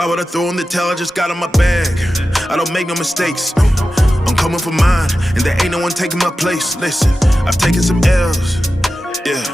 Why would I throw in the towel? I just got in my bag. I don't make no mistakes. I'm coming for mine, and there ain't no one taking my place. Listen, I've taken some L's. Yeah,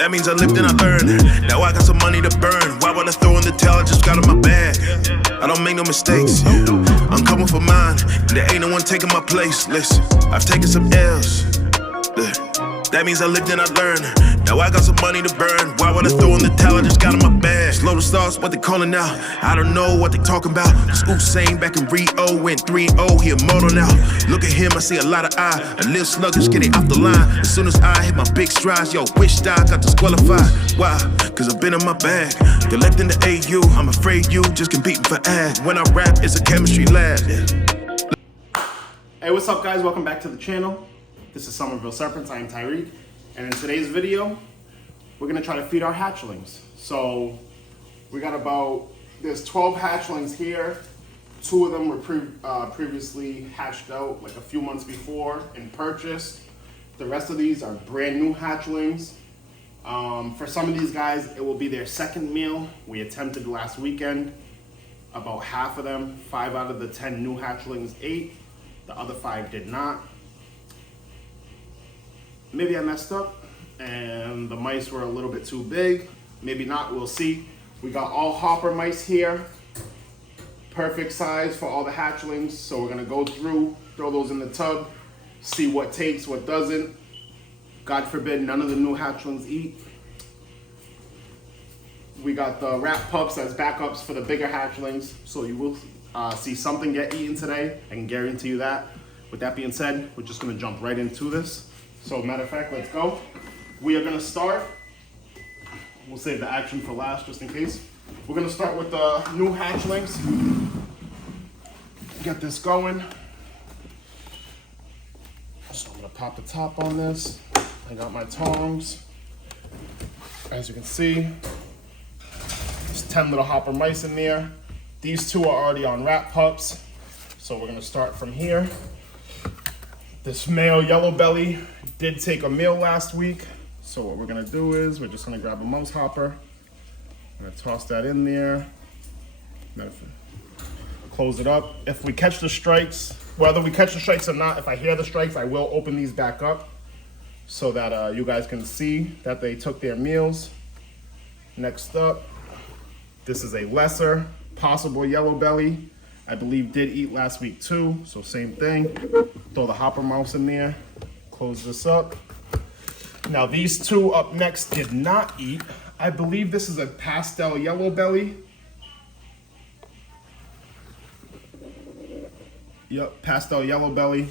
that means I lived and I learned. Now I got some money to burn. Why would I throw in the towel? I just got in my bag. I don't make no mistakes. I'm coming for mine, and there ain't no one taking my place. Listen, I've taken some L's. That means I lived and I learned. Now I got some money to burn. Why would I throw in the towel? I just got in my bag. Slow the stars, what they calling now? I don't know what they talking about. This Usain back in Rio went 3-0, he immortal now. Look at him, I see a lot of eye. A little sluggish, getting off the line. As soon as I hit my big strides, yo, wished I got disqualified. Why? Cause I've been in my bag. Collecting the AU, I'm afraid you just competing for ad. When I rap, it's a chemistry lab. Hey, what's up guys? Welcome back to the channel. This is Somerville Serpents, I am Tyreek. And in today's video, we're gonna try to feed our hatchlings. So we got there's 12 hatchlings here. 2 of them were previously hatched out like a few months before and purchased. The rest of these are brand new hatchlings. For some of these guys, it will be their second meal. We attempted last weekend. About half of them, 5 out of the 10 new hatchlings ate. The other 5 did not. Maybe I messed up and the mice were a little bit too big. Maybe not, we'll see. We got all hopper mice here. Perfect size for all the hatchlings. So we're gonna go through, throw those in the tub, see what takes, what doesn't. God forbid none of the new hatchlings eat. We got the rat pups as backups for the bigger hatchlings. So you will see something get eaten today. I can guarantee you that. With that being said, we're just gonna jump right into this. So matter of fact, let's go. We are gonna start, we'll save the action for last just in case. We're gonna start with the new hatchlings. Get this going. So I'm gonna pop the top on this. I got my tongs. As you can see, there's 10 little hopper mice in there. These 2 are already on rat pups. So we're gonna start from here. This male yellow belly did take a meal last week. So what we're gonna do is we're just gonna grab a mouse hopper. I'm gonna toss that in there. Close it up. If we catch the strikes, whether we catch the strikes or not, if I hear the strikes, I will open these back up so that you guys can see that they took their meals. Next up, this is a lesser possible yellow belly. I believe did eat last week too, so same thing. Throw the hopper mouse in there, close this up. Now these 2 up next did not eat. I believe this is a pastel yellow belly. Yep, pastel yellow belly.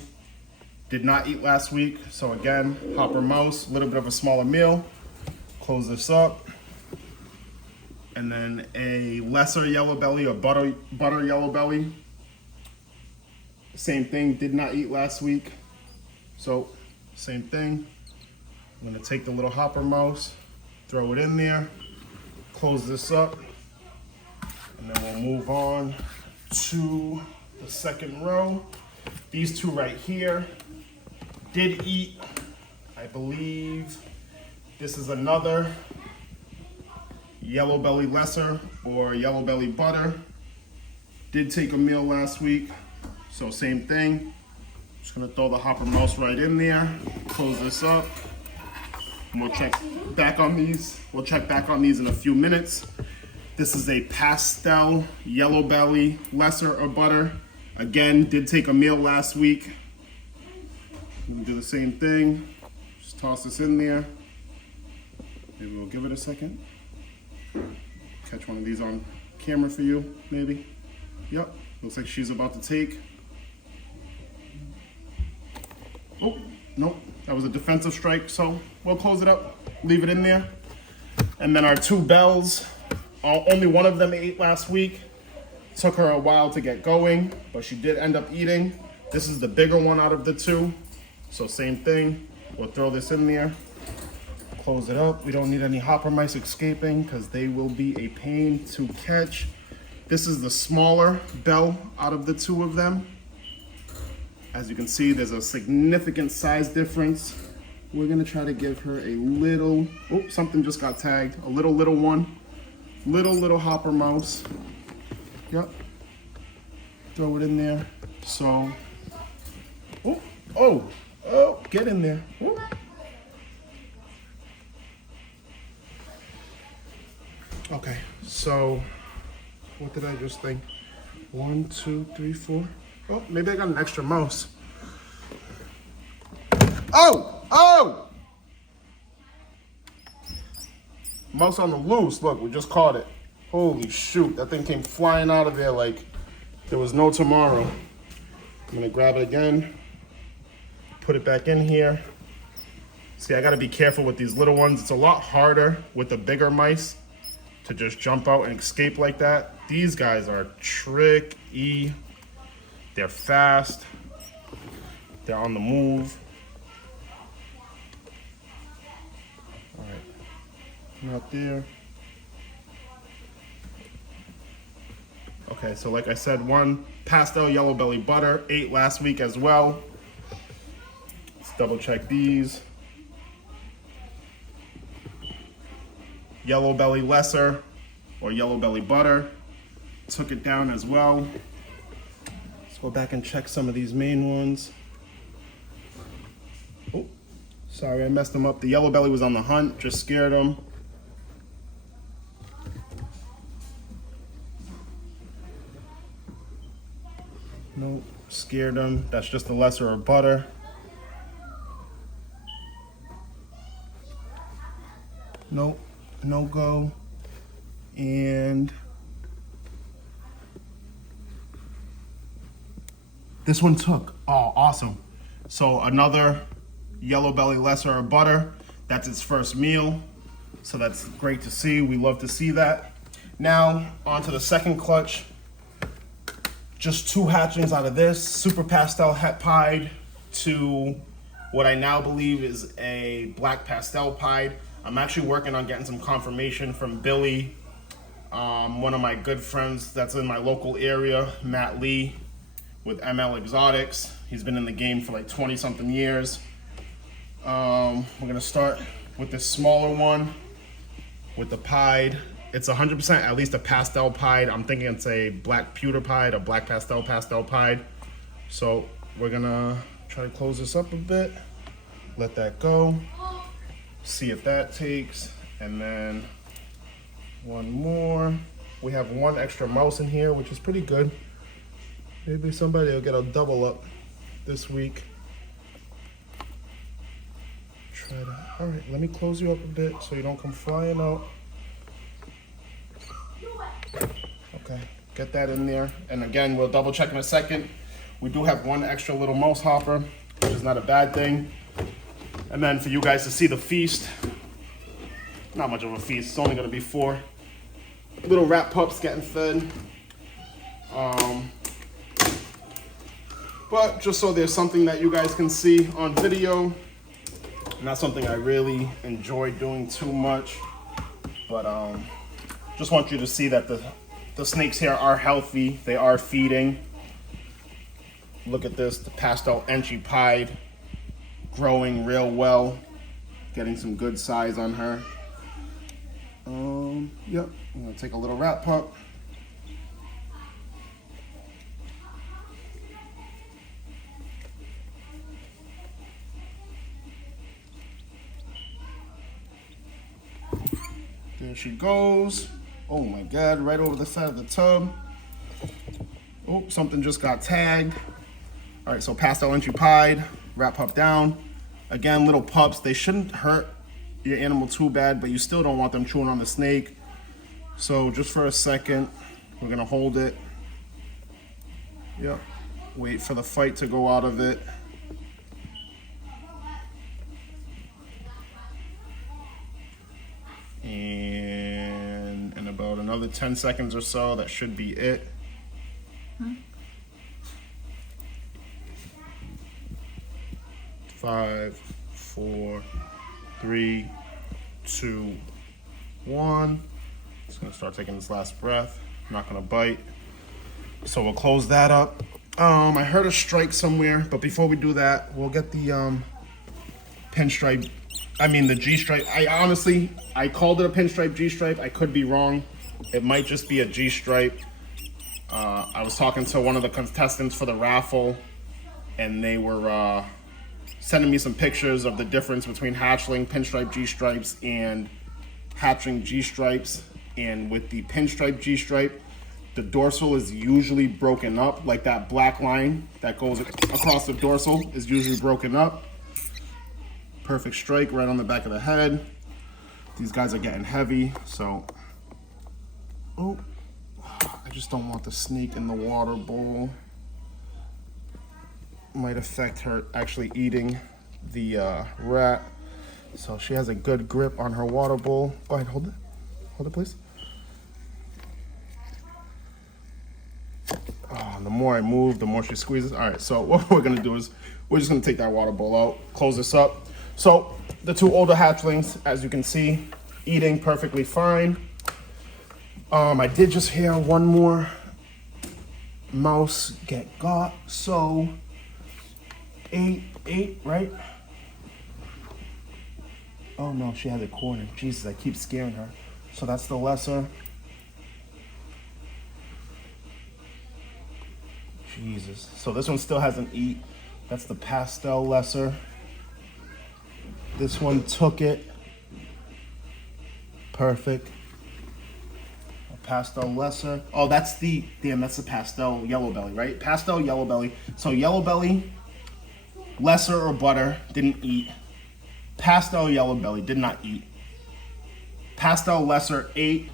Did not eat last week. So again, hopper mouse, a little bit of a smaller meal. Close this up. And then a lesser yellow belly or butter yellow belly. Same thing, did not eat last week. So same thing. I'm gonna take the little hopper mouse, throw it in there, close this up, and then we'll move on to the second row. These 2 right here did eat. I believe this is another yellow belly lesser or yellow belly butter. Did take a meal last week, so same thing. Just gonna throw the hopper mouse right in there, close this up, and we'll check back on these. We'll check back on these in a few minutes. This is a pastel yellow belly lesser or butter. Again, did take a meal last week. We'll do the same thing. Just toss this in there. Maybe we'll give it a second. Catch one of these on camera for you, maybe. Yep, looks like she's about to take. Oh, nope, that was a defensive strike, so we'll close it up, leave it in there. And then our 2 bells, only one of them ate last week. Took her a while to get going, but she did end up eating. This is the bigger one out of the 2, so same thing. We'll throw this in there. Close it up. We don't need any hopper mice escaping because they will be a pain to catch. This is the smaller bell out of the 2 of them. As you can see, there's a significant size difference. We're gonna try to give her a little, oh, something just got tagged. A little one, little hopper mouse. Yep. Throw it in there. So, oh, get in there. Ooh. Okay, so what did I just think? 1, 2, 3, 4. Oh, maybe I got an extra mouse. Oh! Mouse on the loose. Look, we just caught it. Holy shoot, that thing came flying out of there like there was no tomorrow. I'm gonna grab it again, put it back in here. See, I gotta be careful with these little ones. It's a lot harder with the bigger mice to just jump out and escape like that. These guys are tricky. They're fast. They're on the move. All right, not there. Okay, so like I said, 1 pastel yellow belly butter, 8 last week as well. Let's double check these. Yellow belly lesser or yellow belly butter, took it down as well. Let's go back and check some of these main ones. Oh, sorry, I messed them up. The yellow belly was on the hunt, just scared him. Nope, scared him. That's just the lesser of butter. Nope, no go. And this one took. Oh, awesome. So another yellow belly lesser of butter. That's its first meal. So that's great to see. We love to see that. Now, on to the second clutch. Just 2 hatchlings out of this, super pastel het pied to what I now believe is a black pastel pied. I'm actually working on getting some confirmation from Billy, one of my good friends that's in my local area, Matt Lee with ML Exotics. He's been in the game for like 20 something years. We're gonna start with this smaller one with the pied. It's 100% at least a pastel pied. I'm thinking it's a black pewter pied, a black pastel pied. So we're gonna try to close this up a bit, let that go, see if that takes, and then 1 more. We have 1 extra mouse in here, which is pretty good. Maybe somebody will get a double up this week. Try that. All right, let me close you up a bit so you don't come flying out. Okay, get that in there. And again, we'll double check in a second. We do have 1 extra little mouse hopper, which is not a bad thing. And then for you guys to see the feast, not much of a feast. It's only gonna be 4 little rat pups getting fed. But just so there's something that you guys can see on video. Not something I really enjoy doing too much, but just want you to see that the snakes here are healthy. They are feeding. Look at this, the pastel Enchi pied, growing real well, getting some good size on her. Yep, I'm gonna take a little rat pup. There she goes. Oh my God, right over the side of the tub. Oh, something just got tagged. All right, so pastel Enchi pied, rat pup down. Again, little pups, they shouldn't hurt your animal too bad, but you still don't want them chewing on the snake. So just for a second, we're gonna hold it. Yep, wait for the fight to go out of it. And in about another 10 seconds or so, that should be it. 5, 4, 3, 2, 1. Just gonna start taking this last breath. I'm not gonna bite. So we'll close that up. I heard a strike somewhere, but before we do that, we'll get the pinstripe. I mean the G-stripe. I called it a pinstripe G-stripe. I could be wrong. It might just be a G-stripe. I was talking to one of the contestants for the raffle, and they were sending me some pictures of the difference between hatchling pinstripe G-stripes and hatchling G-stripes. And with the pinstripe G-stripe, the dorsal is usually broken up, like that black line that goes across the dorsal is usually broken up. Perfect strike right on the back of the head. These guys are getting heavy, so I just don't want the snake in the water bowl. Might affect her actually eating the rat. So she has a good grip on her water bowl. Go ahead, hold it. Hold it, please. The more I move, the more she squeezes. All right, so what we're gonna do is we're just gonna take that water bowl out, close this up. So the two older hatchlings, as you can see, eating perfectly fine. I did just hear one more mouse get got, so eight, right? Oh no, she has it cornered. Jesus, I keep scaring her. So that's the lesser. Jesus. So this one still hasn't eat. That's the pastel lesser. This one took it. Perfect. A pastel lesser. Oh, that's the pastel yellow belly, right? Pastel yellow belly. So yellow belly, lesser or butter, didn't eat. Pastel yellow belly did not eat. Pastel lesser ate.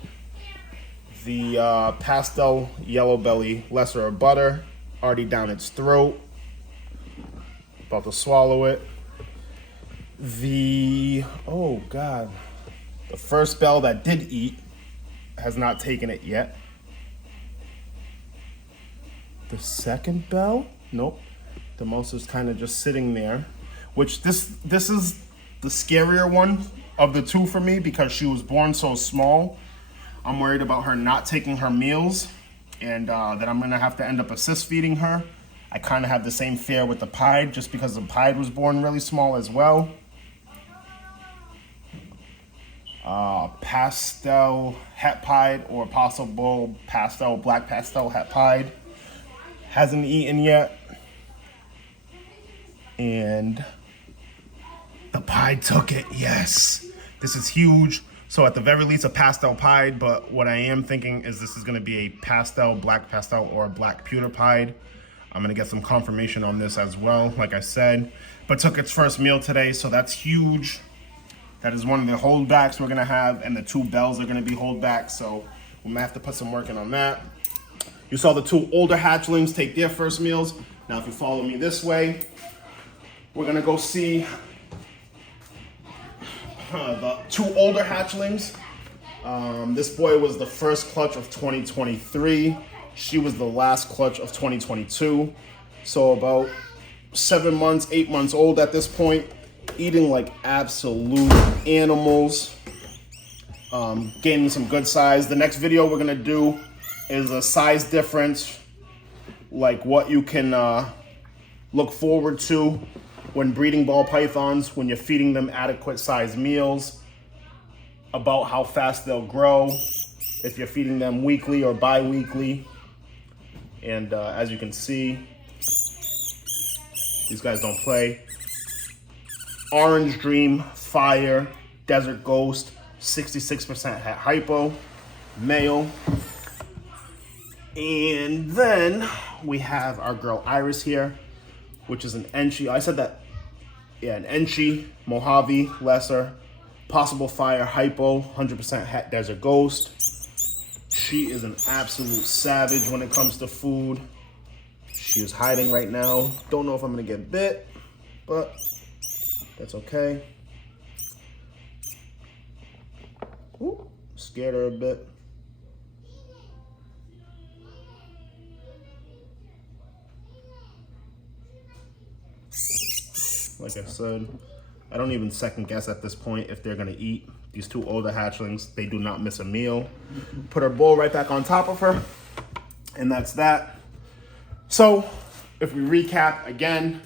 The pastel yellow belly, lesser or butter, already down its throat. About to swallow it. Oh God. The first bell that did eat has not taken it yet. The second bell? Nope. The mouse is kind of just sitting there, which this is the scarier one of the two for me because she was born so small. I'm worried about her not taking her meals and that I'm gonna have to end up assist feeding her. I kind of have the same fear with the pied just because the pied was born really small as well. Pastel het pied or possible black pastel het pied hasn't eaten yet. And the pied took it, yes. This is huge. So at the very least a pastel pied, but what I am thinking is this is gonna be a pastel, black pastel, or black pewter pied. I'm gonna get some confirmation on this as well, like I said. But took its first meal today, so that's huge. That is one of the holdbacks we're gonna have, and the two bells are gonna be holdbacks, so we might have to put some work in on that. You saw the two older hatchlings take their first meals. Now if you follow me this way, we're gonna go see the two older hatchlings. This boy was the first clutch of 2023. She was the last clutch of 2022. So about 7 months, 8 months old at this point, eating like absolute animals, gaining some good size. The next video we're gonna do is a size difference, like what you can look forward to when breeding ball pythons, when you're feeding them adequate size meals, about how fast they'll grow, if you're feeding them weekly or bi-weekly. And as you can see, these guys don't play. Orange Dream, Fire, Desert Ghost, 66% het hypo, male. And then we have our girl Iris here, which is an Enchi. I said that, yeah, an Enchi, Mojave, lesser, possible fire, hypo, 100% het Desert Ghost. She is an absolute savage when it comes to food. She is hiding right now. Don't know if I'm gonna get bit, but that's okay. Ooh, scared her a bit. Like I said, I don't even second guess at this point if they're gonna eat. These two older hatchlings, they do not miss a meal. Put her bowl right back on top of her, and that's that. So, if we recap again,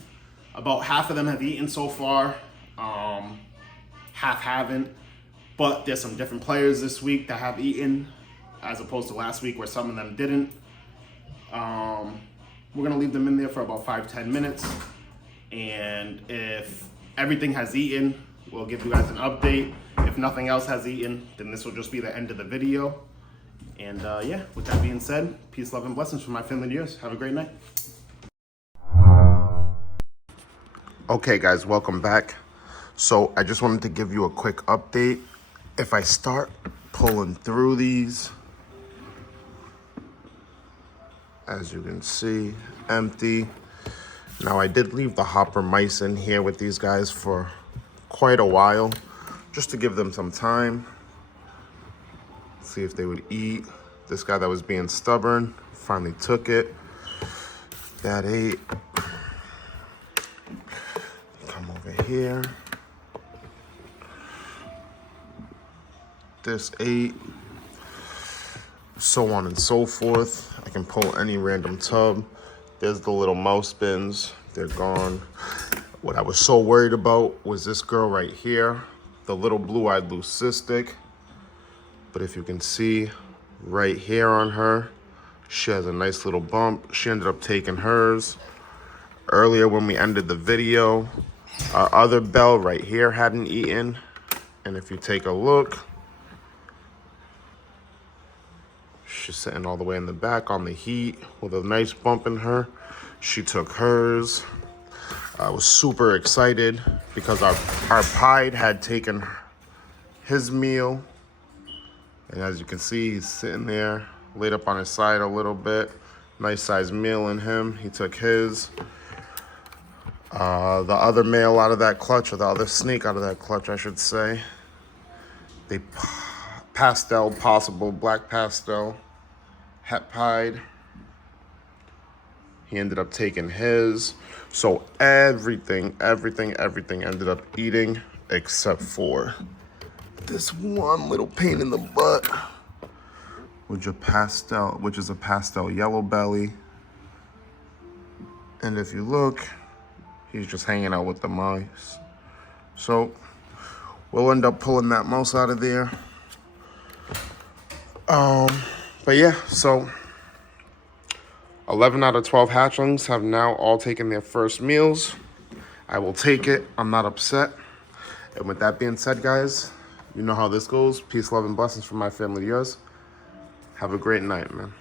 about half of them have eaten so far, half haven't, but there's some different players this week that have eaten, as opposed to last week where some of them didn't. We're gonna leave them in there for about 5-10 minutes. And if everything has eaten, we'll give you guys an update. If nothing else has eaten, then this will just be the end of the video. And yeah, with that being said, peace, love, and blessings from my family and yours. Have a great night. Okay guys, welcome back. So I just wanted to give you a quick update. If I start pulling through these, as you can see, empty. Now I did leave the hopper mice in here with these guys for quite a while, just to give them some time, see if they would eat. This guy that was being stubborn finally took it. That ate. Come over here. This ate. So on and so forth. I can pull any random tub. There's the little mouse bins. They're gone. What I was so worried about was this girl right here, the little blue-eyed leucistic. But if you can see right here on her, she has a nice little bump. She ended up taking hers. Earlier when we ended the video, our other bell right here hadn't eaten. And if you take a look, she's sitting all the way in the back on the heat with a nice bump in her. She took hers. I was super excited because our pied had taken his meal. And as you can see, he's sitting there, laid up on his side a little bit. Nice sized meal in him. He took his. The other male out of that clutch, or the other snake out of that clutch, I should say. They black pastel, het pied. He ended up taking his. So everything ended up eating except for this one little pain in the butt, which is a pastel yellow belly. And if you look, he's just hanging out with the mice. So we'll end up pulling that mouse out of there. But yeah, so 11 out of 12 hatchlings have now all taken their first meals. I will take it. I'm not upset. And with that being said, guys, you know how this goes. Peace, love, and blessings from my family to yours. Have a great night, man.